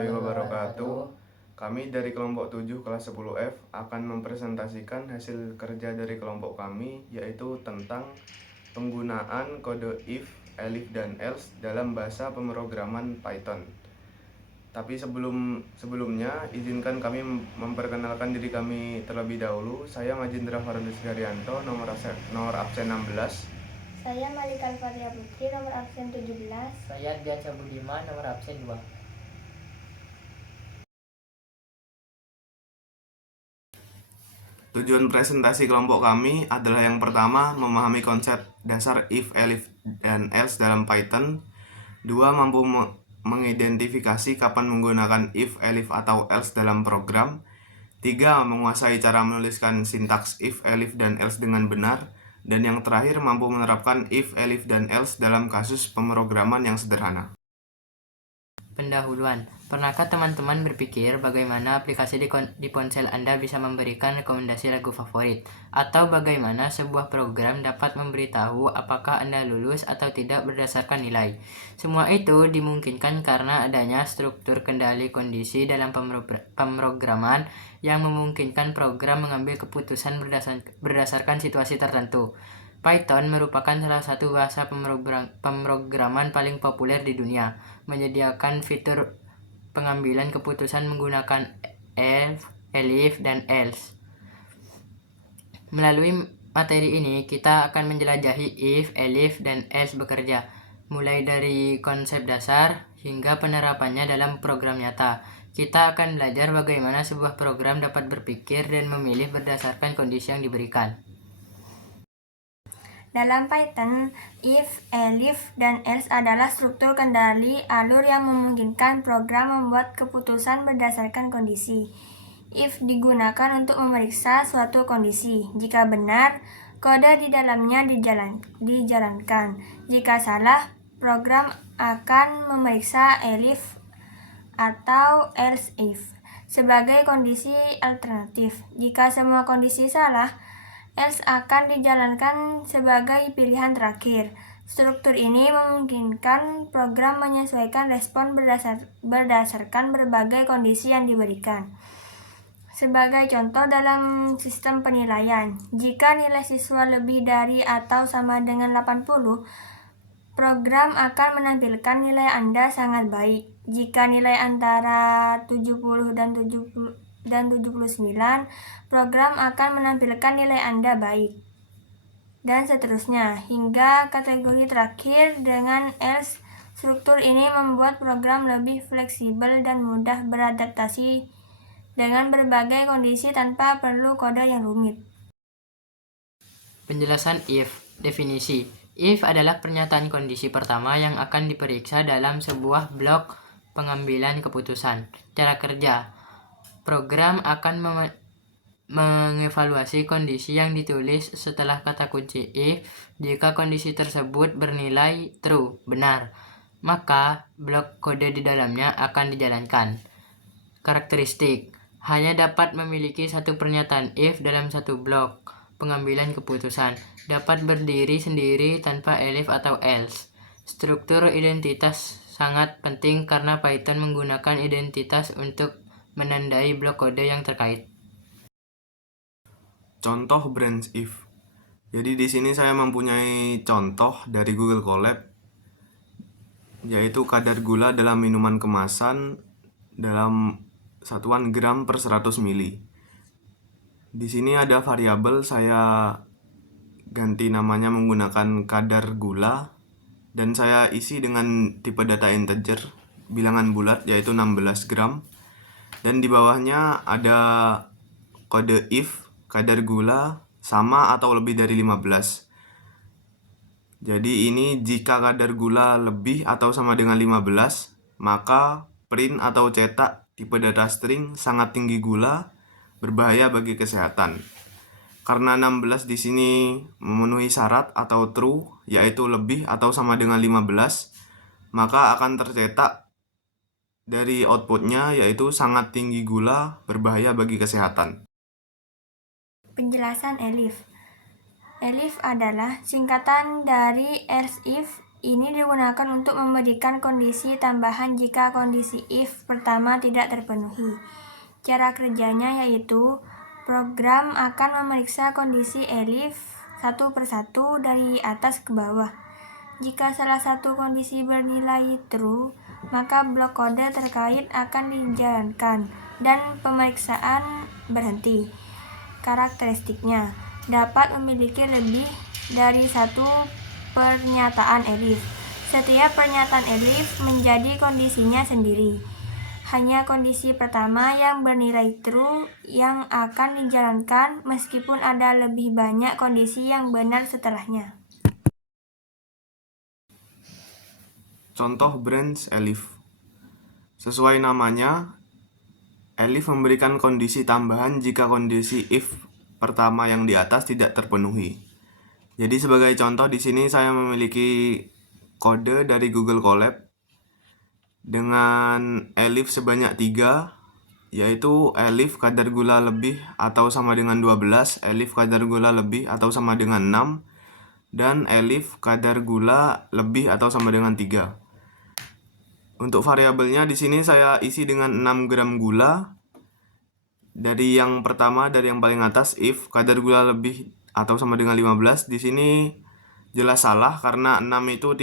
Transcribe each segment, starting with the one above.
warahmatullahi wabarakatuh. Kami dari kelompok 7 kelas 10F akan mempresentasikan hasil kerja dari kelompok kami, yaitu tentang penggunaan kode if, elif, dan else dalam bahasa pemrograman Python. Tapi sebelumnya izinkan kami memperkenalkan diri kami terlebih dahulu. Saya Majendra Farudis Garyanto, nomor absen 16. Saya Malika Alfaria Putri, nomor absen 17. Saya Diansyah Budiman, nomor absen 2. Tujuan presentasi kelompok kami adalah yang pertama, memahami konsep dasar if, elif, dan else dalam Python. Dua, mampu mengidentifikasi kapan menggunakan if, elif, atau else dalam program. Tiga, menguasai cara menuliskan sintaks if, elif, dan else dengan benar. Dan yang terakhir, mampu menerapkan if, elif, dan else dalam kasus pemrograman yang sederhana. Pendahuluan. Pernahkah teman-teman berpikir bagaimana aplikasi di ponsel Anda bisa memberikan rekomendasi lagu favorit? Atau bagaimana sebuah program dapat memberitahu apakah Anda lulus atau tidak berdasarkan nilai? Semua itu dimungkinkan karena adanya struktur kendali kondisi dalam pemrograman yang memungkinkan program mengambil keputusan berdasarkan situasi tertentu. Python merupakan salah satu bahasa pemrograman paling populer di dunia, menyediakan fitur pengambilan keputusan menggunakan if, elif, dan else. Melalui materi ini, kita akan menjelajahi if, elif, dan else bekerja, mulai dari konsep dasar hingga penerapannya dalam program nyata. Kita akan belajar bagaimana sebuah program dapat berpikir dan memilih berdasarkan kondisi yang diberikan. Dalam Python, if, elif, dan else adalah struktur kendali alur yang memungkinkan program membuat keputusan berdasarkan kondisi. If digunakan untuk memeriksa suatu kondisi. Jika benar, kode di dalamnya dijalankan. Jika salah, program akan memeriksa elif atau else if sebagai kondisi alternatif. Jika semua kondisi salah, else akan dijalankan sebagai pilihan terakhir. Struktur ini memungkinkan program menyesuaikan respon berdasarkan berbagai kondisi yang diberikan. Sebagai contoh dalam sistem penilaian, jika nilai siswa lebih dari atau sama dengan 80, program akan menampilkan nilai Anda sangat baik. Jika nilai antara 70 dan 79, program akan menampilkan nilai Anda baik. Dan seterusnya, hingga kategori terakhir dengan else. Struktur ini membuat program lebih fleksibel dan mudah beradaptasi dengan berbagai kondisi tanpa perlu kode yang rumit. Penjelasan if. Definisi. If adalah pernyataan kondisi pertama yang akan diperiksa dalam sebuah blok pengambilan keputusan. Cara kerja. Program akan mengevaluasi kondisi yang ditulis setelah kata kunci if. Jika kondisi tersebut bernilai true, benar, maka blok kode di dalamnya akan dijalankan. Karakteristik. Hanya dapat memiliki satu pernyataan if dalam satu blok pengambilan keputusan. Dapat berdiri sendiri tanpa elif atau else. Struktur identitas sangat penting karena Python menggunakan identitas untuk menandai blok kode yang terkait. Contoh branch if. Jadi di sini saya mempunyai contoh dari Google Colab, yaitu kadar gula dalam minuman kemasan dalam satuan gram per 100 mili. Di sini ada variabel, saya ganti namanya menggunakan kadar gula, dan saya isi dengan tipe data integer, bilangan bulat, yaitu 16 gram. Dan di bawahnya ada kode if, kadar gula sama atau lebih dari 15. Jadi ini jika kadar gula lebih atau sama dengan 15, maka print atau cetak tipe data string sangat tinggi gula, berbahaya bagi kesehatan. Karena 16 di sini memenuhi syarat atau true, yaitu lebih atau sama dengan 15, maka akan tercetak dari outputnya yaitu sangat tinggi gula, berbahaya bagi kesehatan. Penjelasan elif. Elif adalah singkatan dari else if Ini digunakan untuk memberikan kondisi tambahan jika kondisi if pertama tidak terpenuhi. Cara kerjanya yaitu program akan memeriksa kondisi elif satu persatu dari atas ke bawah. Jika salah satu kondisi bernilai true, maka blok kode terkait akan dijalankan dan pemeriksaan berhenti. Karakteristiknya dapat memiliki lebih dari satu pernyataan elif. Setiap pernyataan elif menjadi kondisinya sendiri. Hanya kondisi pertama yang bernilai true yang akan dijalankan meskipun ada lebih banyak kondisi yang benar setelahnya. Contoh branch elif. Sesuai namanya, elif memberikan kondisi tambahan jika kondisi if pertama yang di atas tidak terpenuhi. Jadi sebagai contoh di sini saya memiliki kode dari Google Colab dengan elif sebanyak 3, yaitu elif kadar gula lebih atau sama dengan 12, elif kadar gula lebih atau sama dengan 6, dan elif kadar gula lebih atau sama dengan 3. Untuk variabelnya di sini saya isi dengan 6 gram gula. Dari yang pertama, dari yang paling atas, if kadar gula lebih atau sama dengan 15, di sini jelas salah karena 6 itu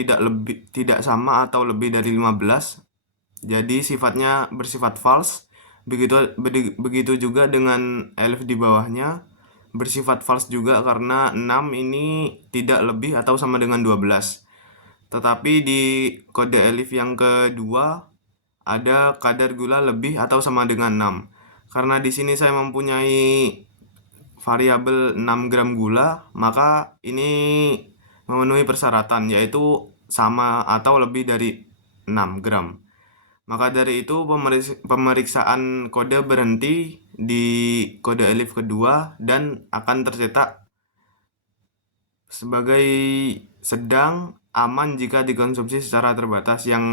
tidak sama atau lebih dari 15. Jadi sifatnya bersifat false. Begitu juga dengan elif di bawahnya bersifat false juga karena 6 ini tidak lebih atau sama dengan 12. Tetapi di kode elif yang kedua ada kadar gula lebih atau sama dengan 6. Karena di sini saya mempunyai variabel 6 gram gula, maka ini memenuhi persyaratan yaitu sama atau lebih dari 6 gram. Maka dari itu pemeriksaan kode berhenti di kode elif kedua dan akan tercetak sebagai sedang aman jika dikonsumsi secara terbatas, yang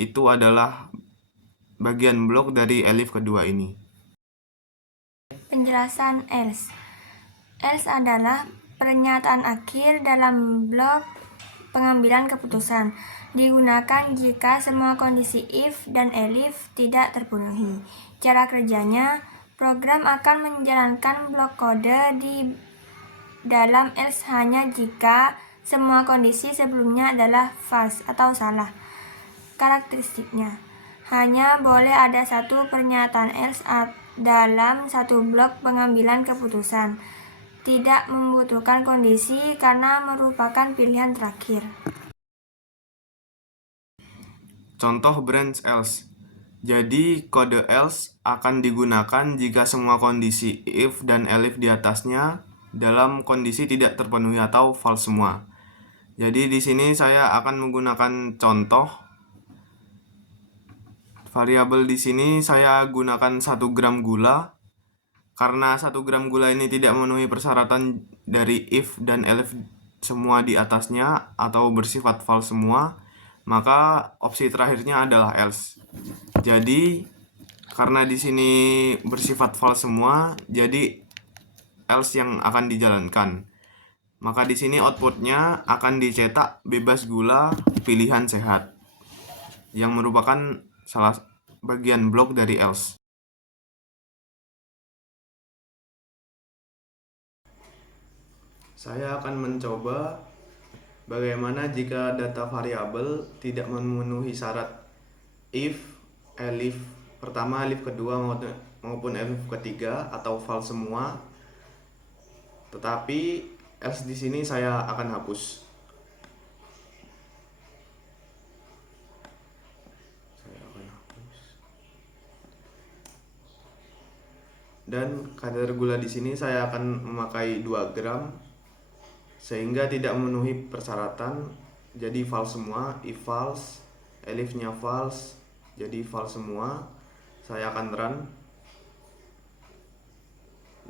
itu adalah bagian blok dari elif kedua ini. Penjelasan else. Else adalah pernyataan akhir dalam blok pengambilan keputusan. Digunakan jika semua kondisi if dan elif tidak terpenuhi. Cara kerjanya, program akan menjalankan blok kode di dalam else hanya jika semua kondisi sebelumnya adalah false atau salah. Karakteristiknya, hanya boleh ada satu pernyataan else dalam satu blok pengambilan keputusan. Tidak membutuhkan kondisi karena merupakan pilihan terakhir. Contoh branch else. Jadi kode else akan digunakan jika semua kondisi if dan elif di atasnya dalam kondisi tidak terpenuhi atau false semua. Jadi di sini saya akan menggunakan contoh. Variabel di sini saya gunakan 1 gram gula. Karena 1 gram gula ini tidak memenuhi persyaratan dari if dan elif semua di atasnya atau bersifat false semua, maka opsi terakhirnya adalah else. Jadi karena di sini bersifat false semua, jadi else yang akan dijalankan. Maka di sini outputnya akan dicetak bebas gula pilihan sehat, yang merupakan salah bagian blok dari else. Saya akan mencoba bagaimana jika data variabel tidak memenuhi syarat if, elif pertama, elif kedua maupun elif ketiga atau false semua. Tetapi else di sini saya akan hapus. Dan kadar gula di sini saya akan memakai 2 gram sehingga tidak memenuhi persyaratan, jadi false semua. If false, elifnya false, jadi false semua. Saya akan run.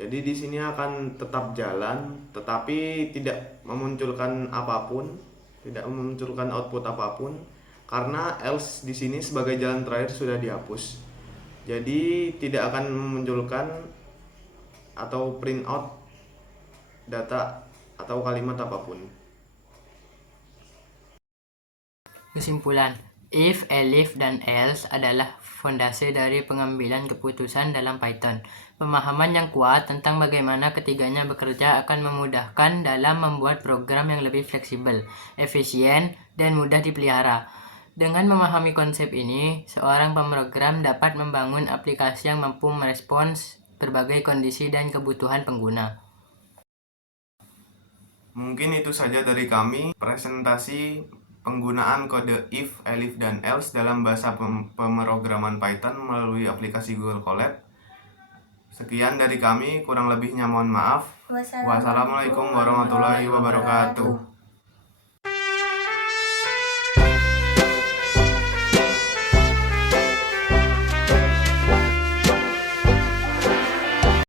Jadi di sini akan tetap jalan, tetapi tidak memunculkan apapun, tidak memunculkan output apapun, karena else di sini sebagai jalan terakhir sudah dihapus. Jadi tidak akan memunculkan atau print out data atau kalimat apapun. Kesimpulan, if, elif, dan else adalah fondasi dari pengambilan keputusan dalam Python. Pemahaman yang kuat tentang bagaimana ketiganya bekerja akan memudahkan dalam membuat program yang lebih fleksibel, efisien, dan mudah dipelihara. Dengan memahami konsep ini, seorang pemrogram dapat membangun aplikasi yang mampu merespons berbagai kondisi dan kebutuhan pengguna. Mungkin itu saja dari kami, presentasi penggunaan kode if, elif, dan else dalam bahasa pemrograman Python melalui aplikasi Google Colab. Sekian dari kami, kurang lebihnya mohon maaf. Wassalamualaikum warahmatullahi wabarakatuh.